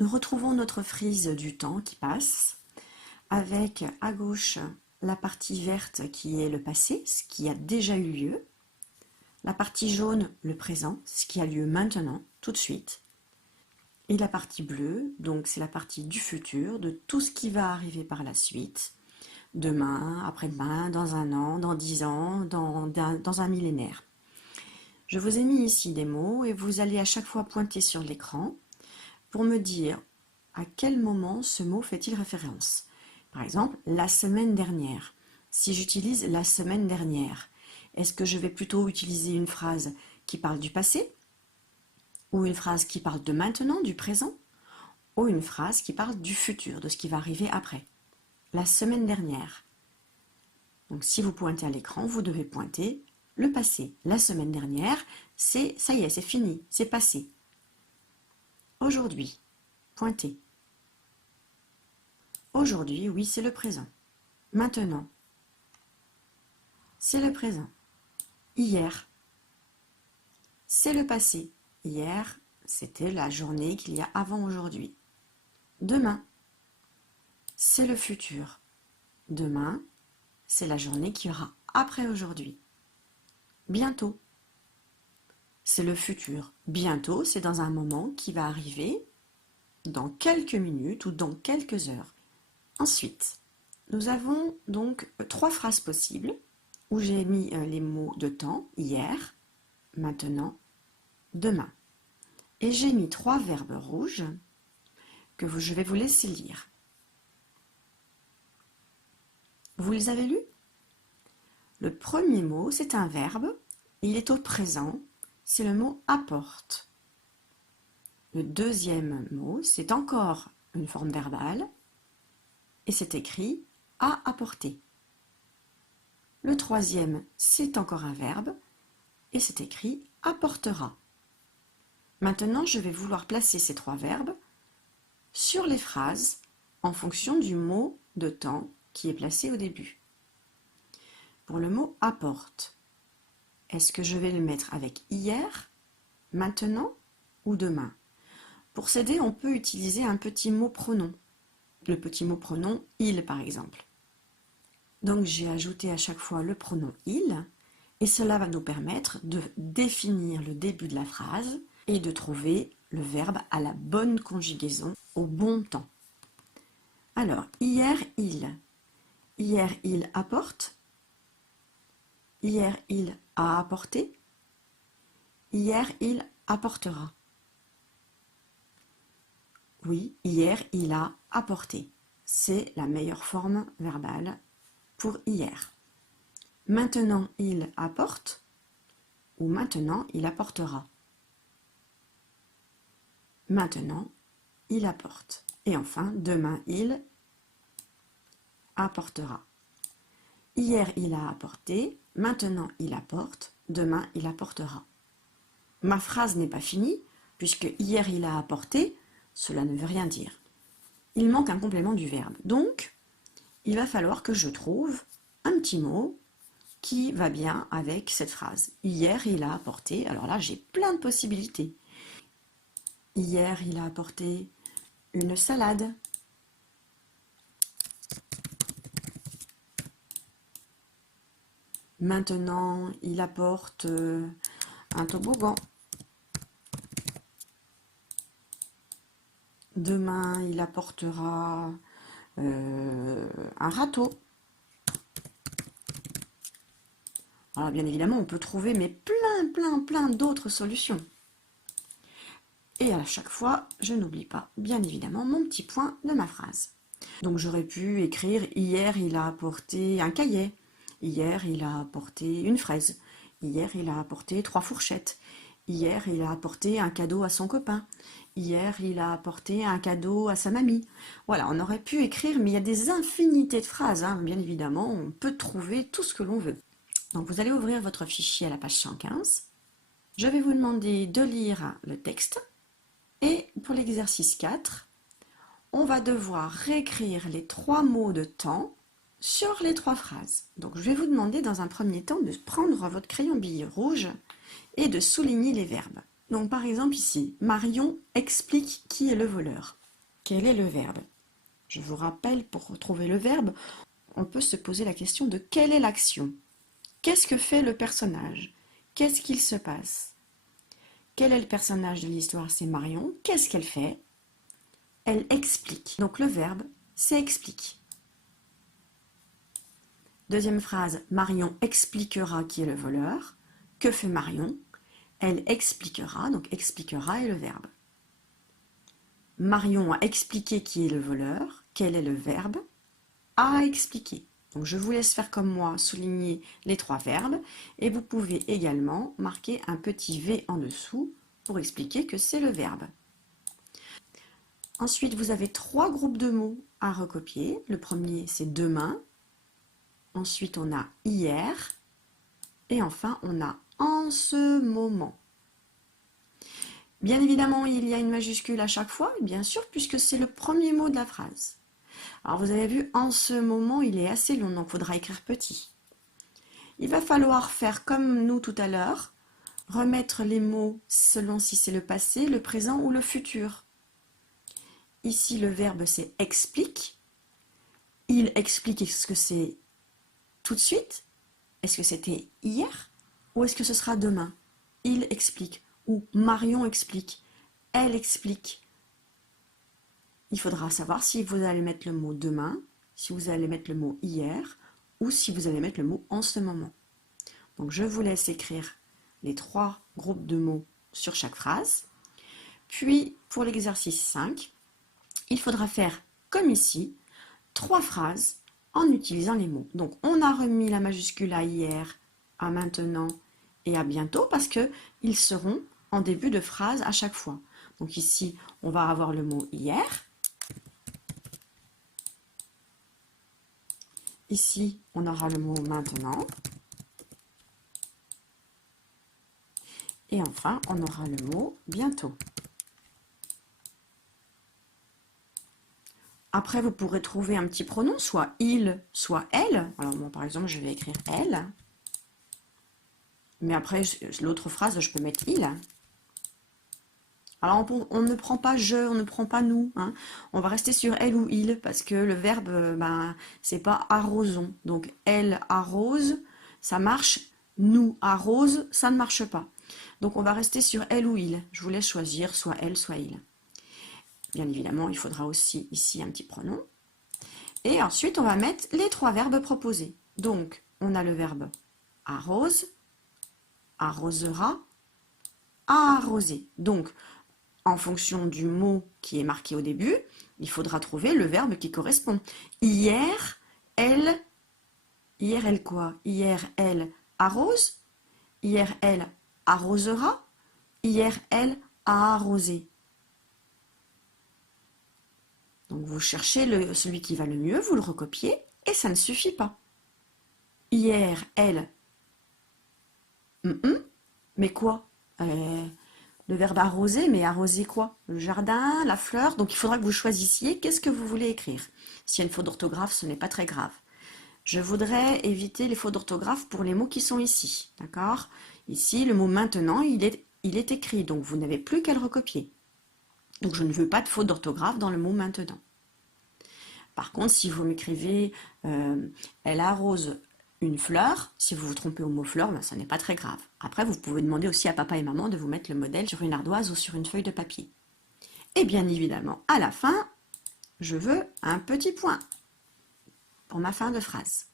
Nous retrouvons notre frise du temps qui passe, avec à gauche la partie verte qui est le passé, ce qui a déjà eu lieu, la partie jaune, le présent, ce qui a lieu maintenant, tout de suite, et la partie bleue, donc c'est la partie du futur, de tout ce qui va arriver par la suite, demain, après-demain, dans un an, dans 10 ans, dans un millénaire. Je vous ai mis ici des mots et vous allez à chaque fois pointer sur l'écran pour me dire à quel moment ce mot fait-il référence. Par exemple, la semaine dernière. Si j'utilise la semaine dernière, est-ce que je vais plutôt utiliser une phrase qui parle du passé, ou une phrase qui parle de maintenant, du présent, ou une phrase qui parle du futur, de ce qui va arriver après? La semaine dernière. Donc si vous pointez à l'écran, vous devez pointer le passé. La semaine dernière, c'est ça y est, c'est fini, c'est passé. Aujourd'hui, pointez. Aujourd'hui, oui, c'est le présent. Maintenant, c'est le présent. Hier, c'est le passé. Hier, c'était la journée qu'il y a avant aujourd'hui. Demain, c'est le futur. Demain, c'est la journée qu'il y aura après aujourd'hui. Bientôt, c'est le futur. Bientôt, c'est dans un moment qui va arriver dans quelques minutes ou dans quelques heures. Ensuite, nous avons donc 3 phrases possibles où j'ai mis les mots de temps, hier, maintenant, demain. Et j'ai mis 3 verbes rouges que je vais vous laisser lire. Vous les avez lus? Le premier mot, c'est un verbe, il est au présent, c'est le mot apporte. Le deuxième mot, c'est encore une forme verbale, et c'est écrit à apporter. Le troisième, c'est encore un verbe, et c'est écrit apportera. Maintenant, je vais vouloir placer ces 3 verbes sur les phrases en fonction du mot de temps qui est placé au début. Pour le mot apporte, est-ce que je vais le mettre avec hier, maintenant ou demain? Pour s'aider, on peut utiliser un petit mot pronom. Le petit mot pronom il par exemple. Donc j'ai ajouté à chaque fois le pronom il et cela va nous permettre de définir le début de la phrase et de trouver le verbe à la bonne conjugaison au bon temps. Alors, hier il apporte, hier il a apporté, hier il apportera. Oui, hier il a apporté. C'est la meilleure forme verbale pour hier. Maintenant il apporte ou maintenant il apportera. Maintenant il apporte. Et enfin, demain il apportera. Hier il a apporté, maintenant il apporte, demain il apportera. Ma phrase n'est pas finie, puisque hier il a apporté, cela ne veut rien dire. Il manque un complément du verbe. Donc, il va falloir que je trouve un petit mot qui va bien avec cette phrase. Hier il a apporté, alors là j'ai plein de possibilités. Hier il a apporté une salade. Maintenant, il apporte un toboggan. Demain, il apportera un râteau. Alors, bien évidemment, on peut trouver mais plein d'autres solutions. Et à chaque fois, je n'oublie pas, bien évidemment, mon petit point de ma phrase. Donc, j'aurais pu écrire « Hier, il a apporté un cahier ». Hier, il a apporté une fraise. Hier, il a apporté 3 fourchettes. Hier, il a apporté un cadeau à son copain. Hier, il a apporté un cadeau à sa mamie. Voilà, on aurait pu écrire, mais il y a des infinités de phrases, hein. Bien évidemment, on peut trouver tout ce que l'on veut. Donc, vous allez ouvrir votre fichier à la page 115. Je vais vous demander de lire le texte. Et pour l'exercice 4, on va devoir réécrire les 3 mots de temps sur les 3 phrases. Donc je vais vous demander dans un premier temps de prendre votre crayon bille rouge et de souligner les verbes. Donc par exemple ici, Marion explique qui est le voleur. quel est le verbe? Je vous rappelle, pour retrouver le verbe, on peut se poser la question de quelle est l'action? Qu'est-ce que fait le personnage? Qu'est-ce qu'il se passe? Quel est le personnage de l'histoire? C'est Marion. Qu'est-ce qu'elle fait? Elle explique. Donc le verbe, c'est explique. Deuxième phrase, Marion expliquera qui est le voleur. Que fait Marion? Elle expliquera, donc expliquera est le verbe. Marion a expliqué qui est le voleur. Quel est le verbe? A expliquer. Donc je vous laisse faire comme moi, souligner les 3 verbes et vous pouvez également marquer un petit V en dessous pour expliquer que c'est le verbe. Ensuite, vous avez 3 groupes de mots à recopier. Le premier, c'est demain. Ensuite, on a hier. Et enfin, on a en ce moment. Bien évidemment, il y a une majuscule à chaque fois, bien sûr, puisque c'est le premier mot de la phrase. Alors, vous avez vu, en ce moment, il est assez long, donc il faudra écrire petit. Il va falloir faire comme nous tout à l'heure, remettre les mots selon si c'est le passé, le présent ou le futur. Ici, le verbe, c'est explique. Il explique, est-ce que c'est tout de suite? Est-ce que c'était hier? Ou est-ce que ce sera demain? Il explique. Ou Marion explique. Elle explique. Il faudra savoir si vous allez mettre le mot demain, si vous allez mettre le mot hier, ou si vous allez mettre le mot en ce moment. Donc je vous laisse écrire les 3 groupes de mots sur chaque phrase. Puis pour l'exercice 5, il faudra faire comme ici, 3 phrases en utilisant les mots. Donc on a remis la majuscule à hier, à maintenant et à bientôt parce qu'ils seront en début de phrase à chaque fois. Donc ici, on va avoir le mot hier. Ici, on aura le mot maintenant. Et enfin, on aura le mot bientôt. Après, vous pourrez trouver un petit pronom, soit il, soit elle. Alors moi, par exemple, je vais écrire elle. Mais après, l'autre phrase, je peux mettre il. Alors, on ne prend pas je, on ne prend pas nous. Hein. On va rester sur elle ou il, parce que le verbe, c'est pas arrosons. Donc, elle arrose, ça marche. Nous arrose, ça ne marche pas. Donc, on va rester sur elle ou il. Je vous laisse choisir, soit elle, soit il. Bien évidemment, il faudra aussi ici un petit pronom. Et ensuite, on va mettre les 3 verbes proposés. Donc, on a le verbe arrose, arrosera, arroser. Donc, en fonction du mot qui est marqué au début, il faudra trouver le verbe qui correspond. Hier, elle quoi? Hier, elle arrose. Hier, elle arrosera. Hier, elle a arrosé. Donc, vous cherchez celui qui va le mieux, vous le recopiez, et ça ne suffit pas. Hier, elle... mais quoi? Le verbe arroser, mais arroser quoi? Le jardin, la fleur. Donc il faudra que vous choisissiez qu'est-ce que vous voulez écrire. S'il y a une faute d'orthographe, ce n'est pas très grave. Je voudrais éviter les fautes d'orthographe pour les mots qui sont ici. D'accord? Ici, le mot maintenant, il est écrit, donc vous n'avez plus qu'à le recopier. Donc je ne veux pas de faute d'orthographe dans le mot maintenant. Par contre, si vous m'écrivez elle arrose une fleur, si vous vous trompez au mot fleur, ça n'est pas très grave. Après, vous pouvez demander aussi à papa et maman de vous mettre le modèle sur une ardoise ou sur une feuille de papier. Et bien évidemment, à la fin, je veux un petit point pour ma fin de phrase.